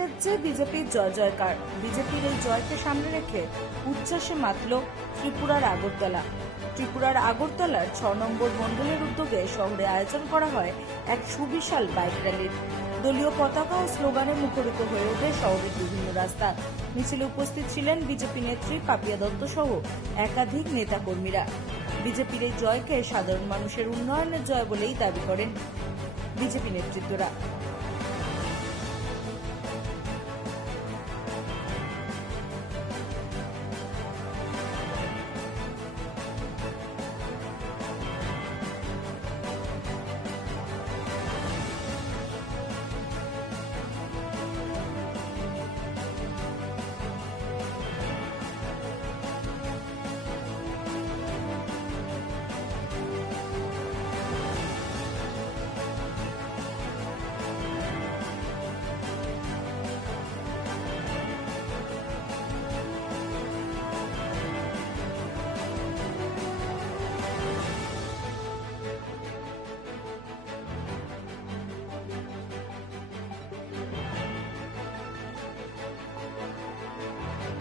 রাজ্যে বিজেপির জয় জয়কার। বিজেপির এই জয়কে সামনে রেখে উচ্ছ্বাসে মাতল ত্রিপুরার আগরতলা। ত্রিপুরার আগরতলার 6 নম্বর মণ্ডলের উদ্যোগে শহরে আয়োজন করা হয় এক সুবিশাল বাইক র্যালির। দলীয় পতাকা ও স্লোগানে মুখরিত হয়ে ওঠে শহরের বিভিন্ন রাস্তা। মিছিলে উপস্থিত ছিলেন বিজেপি নেত্রী পাপিয়া দত্ত সহ একাধিক নেতাকর্মীরা। বিজেপির এই জয়কে সাধারণ মানুষের উন্নয়নের জয় বলেই দাবি করেন বিজেপি নেতৃত্বরা।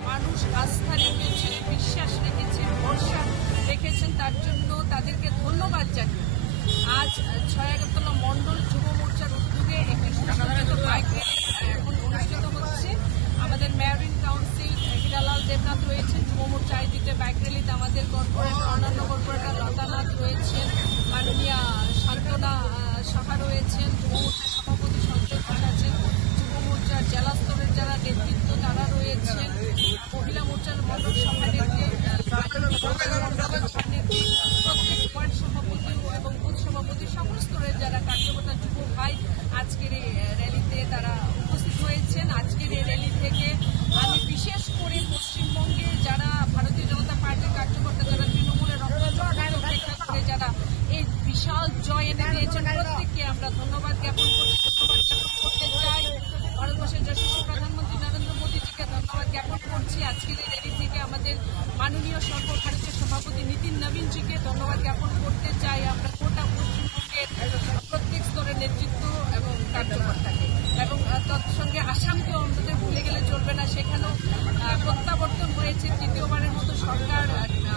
মানুষ আস্থা রেখেছে, বিশ্বাস রেখেছে, ভরসা রেখেছেন, তার জন্য তাদেরকে ধন্যবাদ জানিয়ে আজ 6 আগরতলা মণ্ডল যুব মোর্চার উদ্যোগে একটি সুসজ্জিত বাইক র্যালি এখন অনুষ্ঠিত হচ্ছে। আমাদের মেয়রিন কাউন্সিল হীরালাল দেবনাথ রয়েছেন যুব মোর্চা আয়োজিত বাইক র্যালিতে। আমাদের কর্পোরেটর, অন্যান্য কর্পোরেটর লতানাথ রয়েছেন, মাননীয়া শান্তনা সাহা রয়েছেন, যুব মোর্চার সভাপতি সন্তোষ ঘোষ আছেন, যুব মোর্চার জেলা স্তরের যারা নেতৃত্ব তারা রয়েছেন, মহিলা মোর্চার মণ্ডল সভানেত্রী, প্রত্যেক ওয়ার্ড সভাপতি এবং বুথ সভাপতি সকল স্তরের যারা কার্যকর্তা যুব ভাই আজকের এই র্যালিতে তারা উপস্থিত হয়েছেন। আজকের এই র্যালি থেকে আমি বিশেষ করে পশ্চিমবঙ্গে যারা ভারতীয় জনতা পার্টির কার্যকর্তা, যারা তৃণমূলের অপেক্ষা করে যারা এই বিশাল জয় এনে দিয়েছেন, প্রত্যেককে আমরা ধন্যবাদ জ্ঞাপন করছি। ধন্যবাদ জ্ঞাপন করতে চাই ভারতবর্ষের যশস্বী প্রধানমন্ত্রী নরেন্দ্র মোদীজিকে ধন্যবাদ জ্ঞাপন করছি। আজকের এই র্যালি থেকে আমাদের মাননীয় সর্বভারতীয় সভাপতি নীতিন নবীনজিকে ধন্যবাদ জ্ঞাপন করতে চাই। আমরা গোটা পশ্চিমবঙ্গের প্রত্যেক স্তরের নেতৃত্ব এবং কার্যকর্তাকে, এবং তৎসঙ্গে আসামকেও আমাদের ভুলে গেলে চলবে না। সেখানেও প্রত্যাবর্তন হয়েছে তৃতীয়বারের মতো সরকার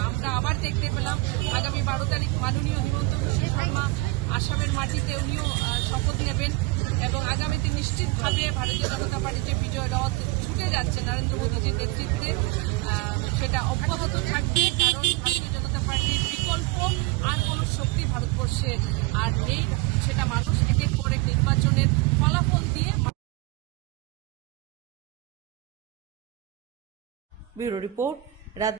আমরা আবার দেখতে পেলাম। আগামী 12 তারিখ মাননীয় হিমন্ত বিশ্ব শর্মা আসামের মাটিতে উনিও শপথ নেবেন, এবং আগামীতে নিশ্চিতভাবে ভারতীয় জনতা পার্টির যে বিজয় রথ ছুটে যাচ্ছে নরেন্দ্র মোদীজির নেতৃত্বে, সেটা অব্যাহত থাকবে। কারণ ভারতীয় জনতা পার্টির বিকল্প আর কোনো শক্তি ভারতবর্ষে আর নেই। সেটা মানুষ একের পর এক নির্বাচনের ফলাফল দিয়ে। Bureau report.